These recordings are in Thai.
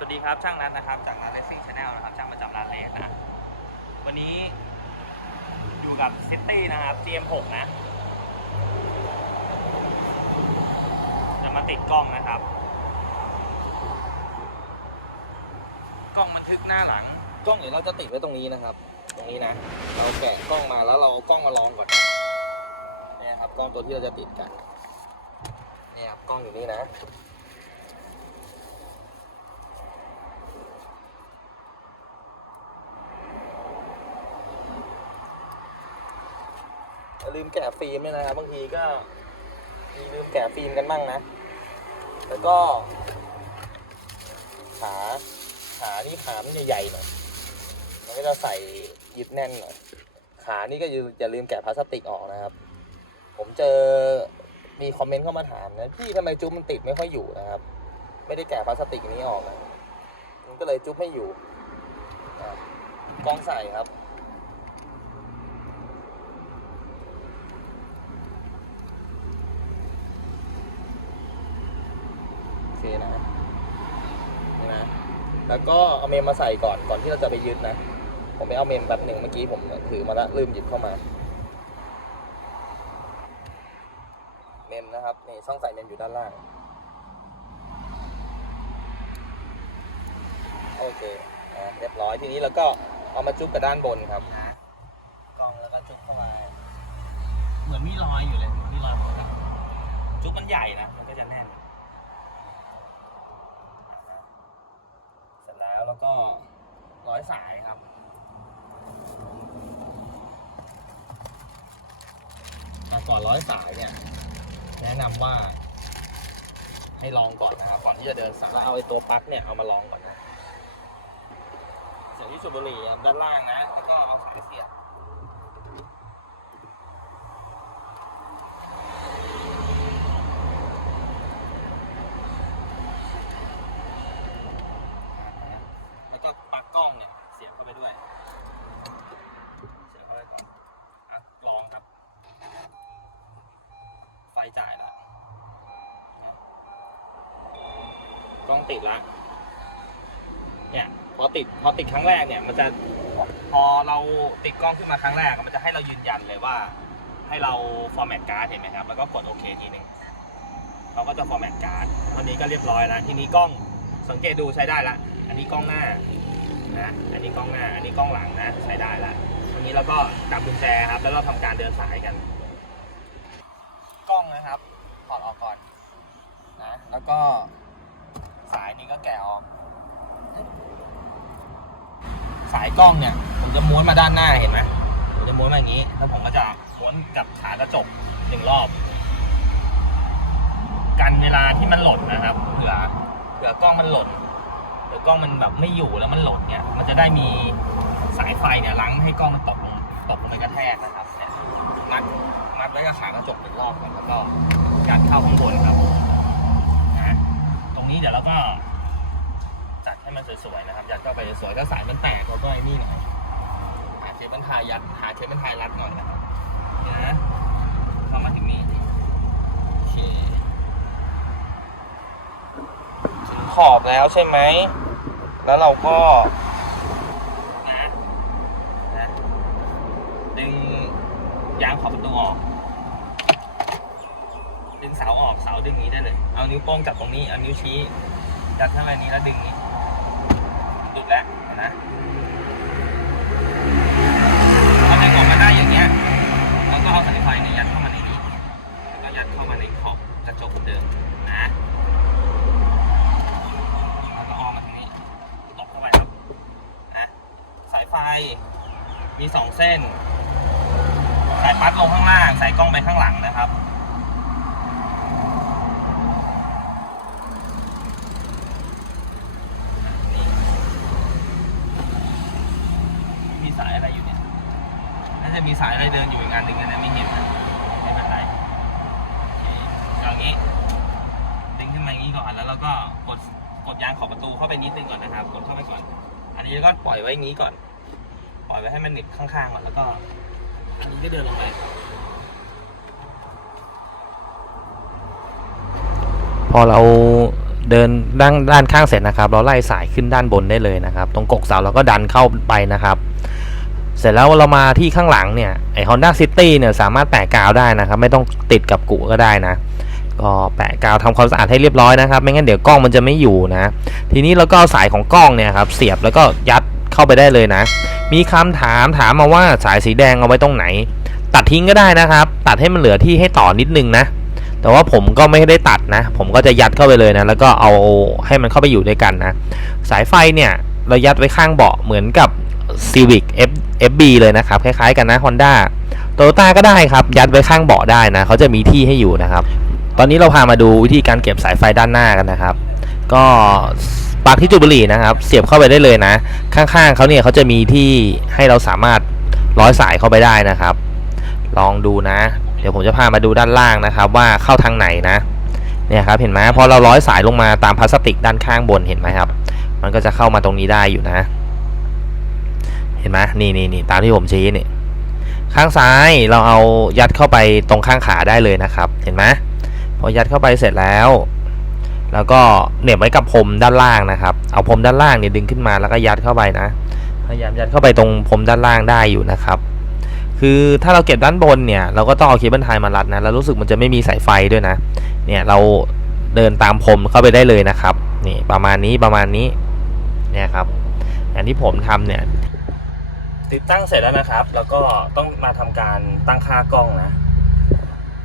สวัสดีครับช่างนัทนะครับจากนัทเลสซิ่งชาแนลนะครับช่างประจำร้านเลสนะวันนี้อยู่กับซิตี้นะครับ GM6 นะ จะมาติดกล้องนะครับ กล้องบันทึกหน้าหลัง กล้องเดี๋ยวเราจะติดไว้ตรงนี้นะครับ ตรงนี้นะ เราแกะกล้องมาแล้วเราเอากล้องมาลองก่อนเนี่ยครับกล้องตัวที่เราจะติดกันเนี่ยครับกล้องอยู่นี่นะ อย่า ลืมแกะฟิล์มด้วยนะครับบางทีก็มีลืมแกะฟิล์มกันบ้างนะ แล้วก็ ขาขานี่ขามันใหญ่ๆหน่อยมันก็จะใส่ยึดแน่นหน่อยขานี่ก็อย่าลืมแกะพลาสติกออกนะครับ ผมเจอมีคอมเมนต์เข้ามาถามนะพี่ทำไมจุ๊บมันติดไม่ค่อยอยู่นะครับ ไม่ได้แกะพลาสติกนี้ออกนะมันก็เลยจุ๊บไม่อยู่กล้องใส่ครับ โอเค นะนี่นะแล้วก็เอาเมมมาใส่ก่อนก่อนที่เราจะไปยึดนะ ผมไปเอาเมมแบบหนึ่งเมื่อกี้ผมถือมาแล้วลืมหยิบเข้ามา เมมนะครับนี่ช่องใส่เมมอยู่ด้านล่าง โอเคอะเรียบร้อยทีนี้เราก็เอามาจุ๊บกับด้านบนครับกล้องแล้วก็จุ๊บเข้าไปเหมือนมีรอยอยู่เลยมีรอยหัวกลับจุ๊บมันใหญ่นะมันก็จะแน่น เสร็จ แล้วก็ร้อยสายครับก่อนร้อยสายเนี่ย แนะนำว่า ให้ลองก่อนนะครับก่อนที่จะเดินสายแล้วเอาไอ้ตัวปลั๊กเนี่ยเอามาลองก่อนนะเสียงที่สุบุรีด้านล่างนะ แล้วก็เอาสายเสียบแล้วก็ปลั๊กกล้องเนี่ย เสียบเข้าไปด้วย เสียบเข้าไปก่อนอะลองครับ ไฟจ่ายแล้วนะ กล้องติดแล้วเนี่ยพอติดพอติดครั้งแรกเนี่ย มันจะพอเราติดกล้องขึ้นมาครั้งแรกมันจะให้เรายืนยันเลยว่า ให้เรา format card เห็นไหมครับ แล้วก็กดโอเคทีหนึ่งเขาก็จะ format card ตอนนี้ก็เรียบร้อยแล้วทีนี้กล้องสังเกตดูใช้ได้ละอันนี้กล้องหน้านะอันนี้กล้องหน้า อันนี้กล้องหลังนะใช้ได้ละทีนี้เราก็จับกุญแจครับ แล้วเราทำการเดินสายกัน กล้องนะครับถอดออกก่อนนะแล้วก็ นี้ก็แกะออก สายกล้องเนี่ย ผมจะม้วนมาด้านหน้าเห็นไหมผมจะม้วนมาอย่างนี้ แล้วผมก็จะม้วนกับขากระจกหนึ่งรอบ กันเวลาที่มันหล่นนะครับเผื่อเผื่อกล้องมันหล่นเผื่อกล้องมันแบบไม่อยู่แล้วมันหล่นเนี่ย มันจะได้มีสายไฟเนี่ยลังให้กล้องมันตกลงตกลงไปกระแทกนะครับมัดมัดไว้กับขากระจกหนึ่งรอบก่อนแล้วก็ยัดเข้าข้างบนครับ รงนี้เดี๋ยวเราก็จัดให้มันสวยๆนะครับ ยัดเข้าไปสวยๆถ้าสายมันแตกเราก็ไอ้นี่หน่อยหาเคเบิลไทยยัดหาเคเบิลไทยรัดหน่อยนะครับเนี่ยนะเข้ามาถึงนี้โอเคถึงขอบแล้วใช่ไหมแล้วเราก็นะนะดึงยางขอบประตูออก ดึงเสาออกเสาดึงนี้ได้เลย เอานิ้วโป้งจับตรงนี้ เอานิ้วชี้ยัดเข้าไปนี้แล้วดึงนี้หลุดแล้วนะพอดึงออกมาได้อย่างเงี้ย แล้วก็เอาสายไฟเนี่ยยัดเข้ามาในนี้ แล้วก็ยัดเข้ามาในขอบกระจกเดิมนะแล้วก็ออกมาทางนี้ตบเข้าไปครับนะสายไฟมีสองเส้น สายปลั๊กลงข้างล่างใส่กล้องไปข้างหลังนะครับ นี่มีสายอะไรอยู่เนี่ย น่าจะมีสายอะไรเดินอยู่อีกอันหนึ่งนะไม่เห็นนะไม่เป็นไรอย่างนี้ ดึงขึ้นมาอย่างนี้ก่อนแล้วเราก็กดกดยางขอบประตูเข้าไปนิดนึงก่อนนะครับกดเข้าไปก่อน อันนี้ก็ปล่อยไว้อย่างนี้ก่อน ปล่อยไว้ให้มันหนิบข้างๆก่อนแล้วก็ อันนี้ก็เดินลงไปพอเราเดินด้านด้านข้างเสร็จนะครับ เราไล่สายขึ้นด้านบนได้เลยนะครับ ตรงกกเสาเราก็ดันเข้าไปนะครับ เสร็จแล้วเรามาที่ข้างหลังเนี่ยไอ Honda City เนี่ยสามารถแปะกาวได้นะครับ ไม่ต้องติดกับกุก็ได้นะ ก็แปะกาวทำความสะอาดให้เรียบร้อยนะครับ ไม่งั้นเดี๋ยวกล้องมันจะไม่อยู่นะ ทีนี้เราก็เอาสายของกล้องเนี่ยครับเสียบแล้วก็ยัดเข้าไปได้เลยนะ มีคำถามถามมาว่าสายสีแดงเอาไว้ตรงไหน ตัดทิ้งก็ได้นะครับ ตัดให้มันเหลือที่ให้ต่อนิดนึงนะ แต่ว่าผมก็ไม่ได้ตัดนะ ผมก็จะยัดเข้าไปเลยนะ แล้วก็เอาให้มันเข้าไปอยู่ด้วยกันนะ สายไฟเนี่ยเรายัดไว้ข้างเบาะเหมือนกับ Civic F FB เลยนะครับ คล้ายๆกันนะ Honda โตโยต้าก็ได้ครับ ยัดไว้ข้างเบาะได้นะ เขาจะมีที่ให้อยู่นะครับ ตอนนี้เราพามาดูวิธีการเก็บสายไฟด้านหน้ากันนะครับ ก็ปลั๊กที่จุบุหรี่นะครับ เสียบเข้าไปได้เลยนะ ข้างๆเขาเนี่ยเขาจะมีที่ให้เราสามารถร้อยสายเข้าไปได้นะครับ ลองดูนะ เดี๋ยวผมจะพามาดูด้านล่างนะครับ ว่าเข้าทางไหนนะเนี่ยครับเห็นไหมพอเราร้อยสายลงมาตามพลาสติกด้านข้างบนเห็นไหมครับ มันก็จะเข้ามาตรงนี้ได้อยู่นะ เห็นไหมนี่นี่นี่ตามที่ผมชี้นี่ข้างซ้ายเราเอายัดเข้าไปตรงข้างขาได้เลยนะครับ เห็นไหมพอยัดเข้าไปเสร็จแล้ว แล้วก็เหน็บไว้กับพรมด้านล่างนะครับ เอาพรมด้านล่างเนี่ยดึงขึ้นมาแล้วก็ยัดเข้าไปนะ พยายามยัดเข้าไปตรงพรมด้านล่างได้อยู่นะครับ คือถ้าเราเก็บด้านบนเนี่ยเราก็ต้องเอาเคเบิลไทยมารัดนะแล้วรู้สึกมันจะไม่มีสายไฟด้วยนะ เนี่ยเราเดินตามพรมเข้าไปได้เลยนะครับ นี่ประมาณนี้ประมาณนี้ เนี่ยครับอย่างที่ผมทำเนี่ย ติดตั้งเสร็จแล้วนะครับ แล้วก็ต้องมาทำการตั้งค่ากล้องนะ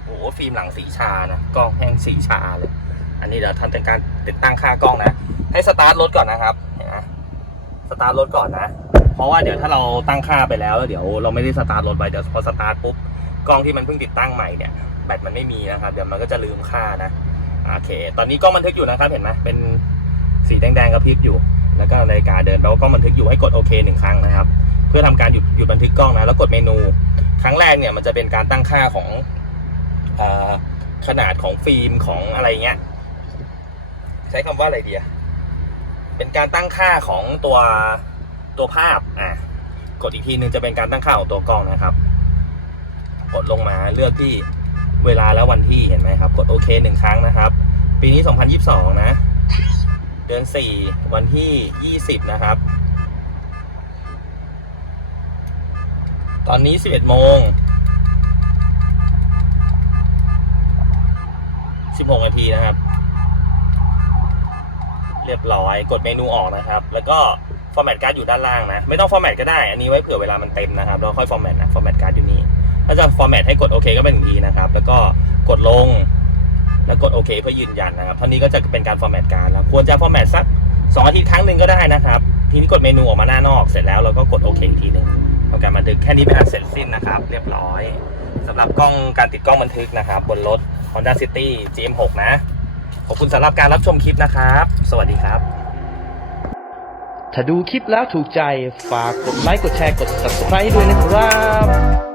โอ้โหฟิล์มหลังสีชานะกล้องแห้งสีชาเลย อันนี้เดี๋ยวทำเป็นการติดตั้งค่ากล้องนะ ให้สตาร์ทรถก่อนนะครับนไหมสตาร์ทรถก่อนนะ เพราะว่าเดี๋ยวถ้าเราตั้งค่าไปแล้ว เดี๋ยวเราไม่ได้สตาร์ทรถไปเดี๋ยวพอสตาร์ทปุ๊บกล้องที่มันเพิ่งติดตั้งใหม่เนี่ยแบตมันไม่มีนะครับ เดี๋ยวมันก็จะลืมค่านะโอเค ตอนนี้กล้องบันทึกอยู่นะครับ เห็นไหมเป็นสีแดงๆกระพริบอยู่ แล้วก็นาฬิกาเดินแปลว่ากล้องบันทึกอยู่ให้กดโอเคหนึ่งครั้งนะครับ พื่อทำการหยุดหยุดบันทึกกล้องนะแล้วกดเมนู ครั้งแรกเนี่ยมันจะเป็นการตั้งค่าของอขนาดของฟิล์มของอะไรเงี้ยใช้คำว่าอะไรดีอะเป็นการตั้งค่าของตัวตัวภาพอะกดอีกทีนึงจะเป็นการตั้งค่าของตัวกล้องนะครับ กดลงมาเลือกที่เวลาและวันที่เห็นไหมครับ กดโอเคหนึ่งครั้งนะครับ ปีนี้ 2022 นะ เดือน 4 วันที่ 20 นะครับ ตอนนี้ 11โมง16นาทีนะครับ เรียบร้อยกดเมนูออกนะครับ แล้วก็ฟอร์แมตการ์ดอยู่ด้านล่างนะ ไม่ต้องฟอร์แมตก็ได้ อันนี้ไว้เผื่อเวลามันเต็มนะครับแล้วค่อยฟอร์แมตนะฟอร์แมตการ์ดอยู่นี่ถ้าจะฟอร์แมตให้กดโอเคก็เป็นอย่างนี้นะครับ แล้วก็กดลง แล้วกดโอเคเพื่อยืนยันนะครับเท่านี้ก็จะเป็นการฟอร์แมตการ์ดแล้วควรจะฟอร์แมตสัก2อาทิตย์ครั้งหนึ่งก็ได้นะครับ ทีนี้กดเมนูออกมาหน้านอกเสร็จแล้วเราก็กดโอเคอีกทีหนึ่ง ของการบันทึกแค่นี้เป็นอันเสร็จสิ้นนะครับ เรียบร้อยสำหรับกล้องการติดกล้องบันทึกนะครับ บนรถ Honda City GM6 นะ ขอบคุณสำหรับการรับชมคลิปนะครับ สวัสดีครับ ถ้าดูคลิปแล้วถูกใจฝากกดไลค์กดแชร์กด subscribe ด้วยนะครับ